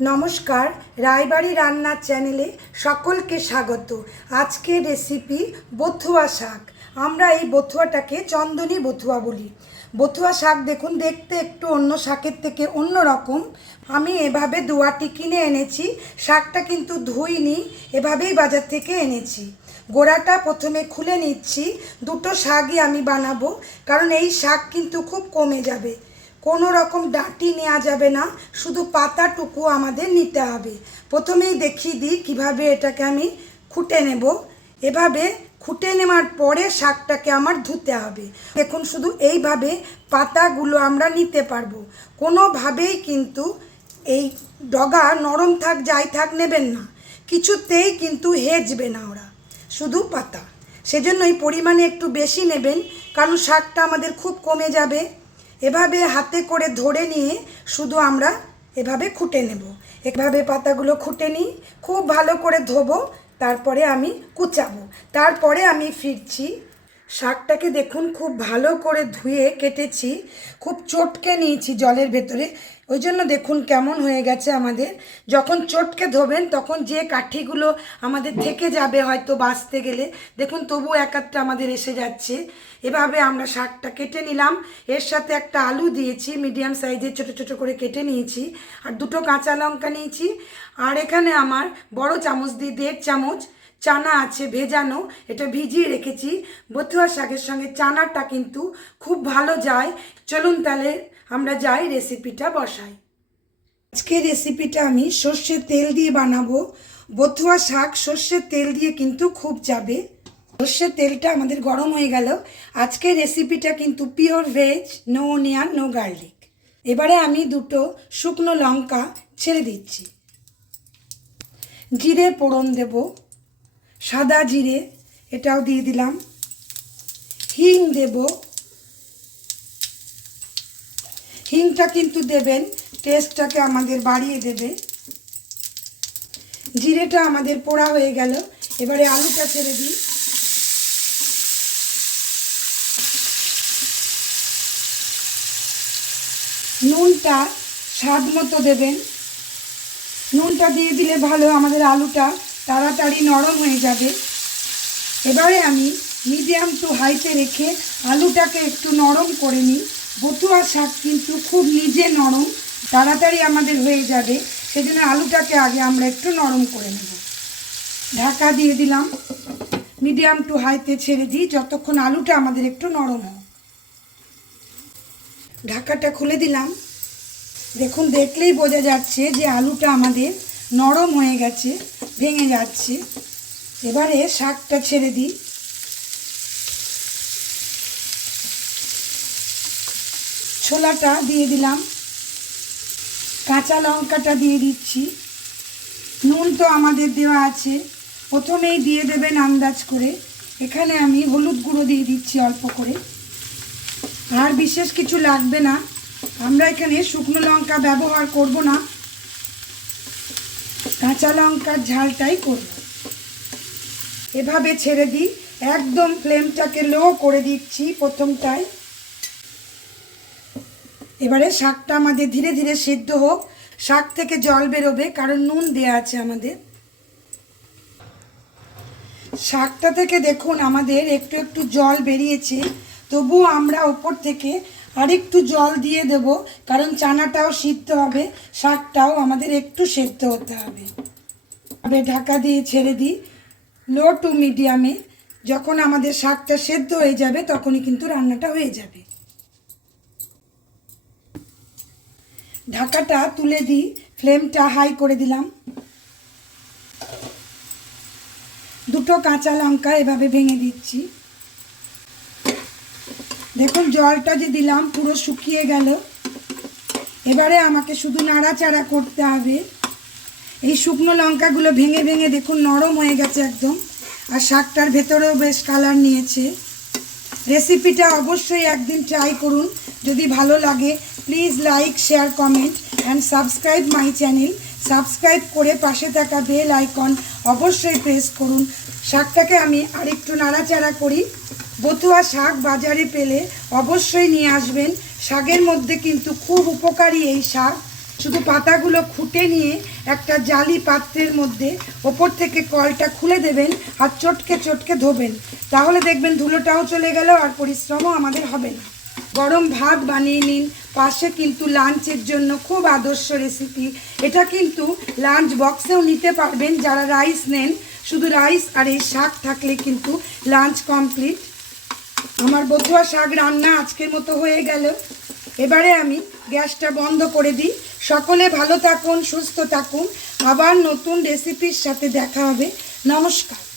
নমস্কার, রায়বাড়ি রান্নার চ্যানেলে সকলকে স্বাগত। আজকে রেসিপি বথুয়া শাক। আমরা এই বথুয়াটাকে চন্দনী বথুয়া বলি। বথুয়া শাক দেখুন, দেখতে একটু অন্য শাকের থেকে অন্য রকম। আমি এভাবে দুয়াটি কিনে এনেছি। শাকটা কিন্তু ধুইনি, এভাবেই বাজার থেকে এনেছি। গোড়াটা প্রথমে খুলে নিচ্ছি। দুটো শাকই আমি বানাবো, কারণ এই শাক কিন্তু খুব কমে যাবে। কোনো রকম ডাঁটি নেওয়া যাবে না, শুধু পাতাটুকু আমাদের নিতে হবে। প্রথমেই দেখিয়ে দিই কীভাবে এটাকে আমি খুঁটে নেব। এভাবে খুঁটে নেওয়ার পরে শাকটাকে আমার ধুতে হবে। দেখুন, শুধু এইভাবে পাতাগুলো আমরা নিতে পারবো। কোনোভাবেই কিন্তু এই ডগা নরম থাক যাই থাক নেবেন না, কিছুতেই কিন্তু হেজবে না ওরা, শুধু পাতা। সেজন্যই পরিমাণে একটু বেশি নেবেন, কারণ শাকটা আমাদের খুব কমে যাবে। এভাবে হাতে করে ধরে নিয়ে শুধু আমরা এভাবে খুঁটে নেব। এভাবে পাতাগুলো খুঁটে নিই, খুব ভালো করে ধোবো, তারপরে আমি কুচাবো, তারপরে আমি ফিরছি। শাকটাকে দেখুন খুব ভালো করে ধুয়ে কেটেছি, খুব চটকে নিয়েছি জলের ভেতরে, ওই জন্য দেখুন কেমন হয়ে গেছে আমাদের। যখন চটকে ধোবেন তখন যে কাঠিগুলো আমাদের থেকে যাবে হয়তো বাছতে গেলে, দেখুন তবু এক একটা আমাদের এসে যাচ্ছে। এভাবে আমরা শাকটা কেটে নিলাম। এর সাথে একটা আলু দিয়েছি, মিডিয়াম সাইজের ছোটো ছোটো করে কেটে নিয়েছি, আর দুটো কাঁচা লঙ্কা নিয়েছি। আর এখানে আমার বড় চামচ দিয়ে 1.5 চামচ চানা আছে ভেজানো, এটা ভিজিয়ে রেখেছি। বথুয়া শাকের সঙ্গে চানাটা কিন্তু খুব ভালো যায়। চলুন তাহলে আমরা যাই, রেসিপিটা বসাই। আজকে রেসিপিটা আমি সর্ষের তেল দিয়ে বানাবো। বথুয়া শাক সর্ষের তেল দিয়ে কিন্তু খুব যাবে। সর্ষের তেলটা আমাদের গরম হয়ে গেল। আজকে রেসিপিটা কিন্তু pure veg, no onion, no garlic. এবারে আমি দুটো শুকনো লঙ্কা ছেড়ে দিচ্ছি। জিরে ফোড়ন দেব, সাদা জিরে এটাও দিয়ে দিলাম। হিং দেব, হিংটা কিন্তু দেবেন, টেস্টটাকে আমাদের বাড়িয়ে দেবে। জিরেটা আমাদের পোড়া হয়ে গেল, এবারে আলুটা ছেড়ে দিই। নুনটা স্বাদ মতো দেবেন, নুনটা দিয়ে দিলে ভালো, আমাদের আলুটা তাড়াতাড়ি নরম হয়ে যাবে। এবারে আমি মিডিয়াম টু হাইতে রেখে আলুটাকে একটু নরম করে নিই। বথুয়া শাক কিন্তু খুব নিজে নরম, তাড়াতাড়ি আমাদের হয়ে যাবে, সেজন্য আলুটাকে আগে আমরা একটু নরম করে নেব। ঢাকা দিয়ে দিলাম, মিডিয়াম টু হাইতে ছেড়ে দিই যতক্ষণ আলুটা আমাদের একটু নরম হয়। ঢাকাটা খুলে দিলাম। দেখুন, দেখলেই বোঝা যাচ্ছে যে আলুটা আমাদের নরম হয়ে গেছে, ভেঙে যাচ্ছে। এবারে শাকটা ছেড়ে দিই। ছোলাটা দিয়ে দিলাম, কাঁচা লঙ্কাটা দিয়ে দিচ্ছি। নুন তো আমাদের দেওয়া আছে, প্রথমেই দিয়ে দেবেন আন্দাজ করে। এখানে আমি হলুদ গুঁড়ো দিয়ে দিচ্ছি অল্প করে, আর বিশেষ কিছু লাগবে না। আমরা এখানে শুকনো লঙ্কা ব্যবহার করব না, কাঁচা লঙ্কার ঝালটাই করব। এভাবে ছেড়ে দিই, একদম ফ্লেমটাকে লো করে দিচ্ছি প্রথমটায়। এবারে শাকটা আমাদের ধীরে ধীরে সিদ্ধ হোক, শাক থেকে জল বেরোবে, কারণ নুন দেওয়া আছে আমাদের। শাকটা থেকে দেখুন আমাদের একটু একটু জল বেরিয়েছে, তবুও আমরা ওপর থেকে আরেকটু জল দিয়ে দেব, কারণ চানাটাও সিদ্ধ হবে, শাকটাও আমাদের একটু সেদ্ধ হতে হবে। তবে ঢাকা দিয়ে ছেড়ে দিই লো টু মিডিয়ামে। যখন আমাদের শাকটা সেদ্ধ হয়ে যাবে তখনই কিন্তু রান্নাটা হয়ে যাবে। ঢাকাটা তুলে দিই, ফ্লেমটা হাই করে দিলাম। দুটো কাঁচা লঙ্কা এভাবে ভেঙে দিচ্ছি। দেখুন জলটা যে দিলাম পুরো শুকিয়ে গেল। এবারে আমাকে শুধু নাড়াচাড়া করতে হবে। এই শুকনো লঙ্কাগুলো ভেঙে ভেঙে দেখুন নরম হয়ে গেছে একদম, আর শাকটার ভেতরেও বেশ কালার নিয়েছে। রেসিপিটা অবশ্যই একদিন ট্রাই করুন। যদি ভালো লাগে please like, share, comment and subscribe my channel. Subscribe করে পাশে থাকা বেল আইকন অবশ্যই প্রেস করুন। শাকটাকে আমি আরেকটু নাড়াচাড়া করি। বথুয়া শাক বাজারে পেলে অবশ্যই নিয়ে আসবেন। শাকের মধ্যে কিন্তু খুব উপকারী এই শাক, শুধু পাতাগুলো খুঁটে নিয়ে একটা জালি পাত্রের মধ্যে ওপর থেকে কলটা খুলে দেবেন আর চটকে চটকে ধোবেন, তাহলে দেখবেন ধুলোটাও চলে গেল আর পরিশ্রমও আমাদের হবে না। গরম ভাত বানিয়ে নিন, পাশে কিন্তু লাঞ্চের জন্য খুব আদর্শ রেসিপি। এটা কিন্তু লাঞ্চ বক্সেও নিতে পারবেন যারা রাইস নেন। শুধু রাইস আর এই শাক থাকলে কিন্তু লাঞ্চ কমপ্লিট। আমার বথুয়া শাক রান্না আজকের মতো হয়ে গেল। এবারে আমি গ্যাসটা বন্ধ করে দিই। সকলে ভালো থাকুন, সুস্থ থাকুন। আবার নতুন রেসিপির সাথে দেখা হবে। নমস্কার।